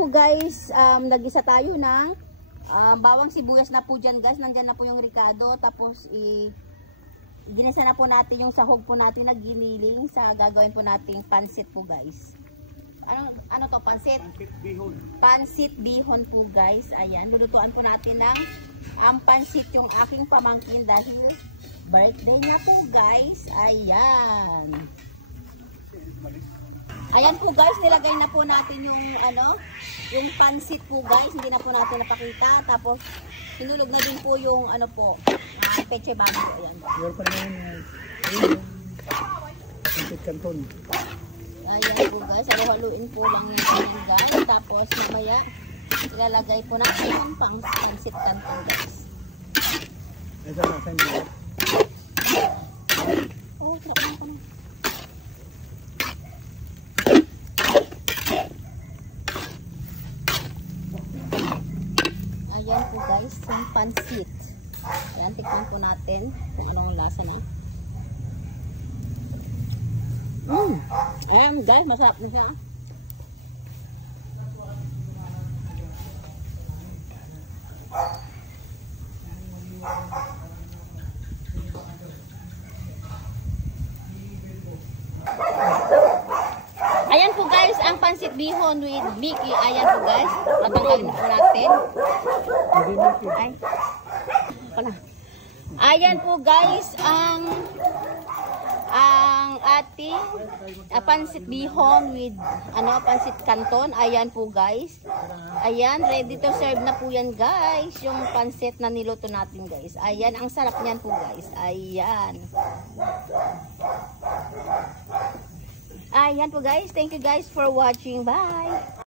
po guys, nagisa tayo ng bawang sibuyas na po dyan guys. Nandyan na po yung ricado. Tapos ginisa na po natin yung sahog po natin na giniling sa gagawin po nating pansit po guys. Ano to? Pansit? Pansit bihon. Pansit bihon po guys. Ayan, lulutuan po natin ng pansit yung aking pamangkin dahil birthday niya po guys. Ayan. Ayan po guys, nilagay na po natin yung yung pansit po guys. Hindi na po natin napakita. Tapos sinulog na din po yung peche bago. Ayan. Yan pa naman pansit canton. Ayan po guys, haluin po lang natin guys. Tapos mamaya ilalagay po natin yung pansit canton guys. Ito na sa inyo. Oh, sarap na pa na. Ayan po guys, yung pansit. Ayan, tikman po natin kung anong lasa na. Ayan guys, masarap na siya. Ayan po guys, ang pansit bihon with Mickey. Ayan po guys, tatanggalin po natin. Ay, pala. Ayan po guys, ang ating pansit bihon with pansit canton. Ayan po guys. Ayan, ready to serve na po yan guys. Yung pansit na niluto natin guys. Ayan, ang sarap niyan po guys. Ayan. Ayan po guys. Thank you guys for watching. Bye!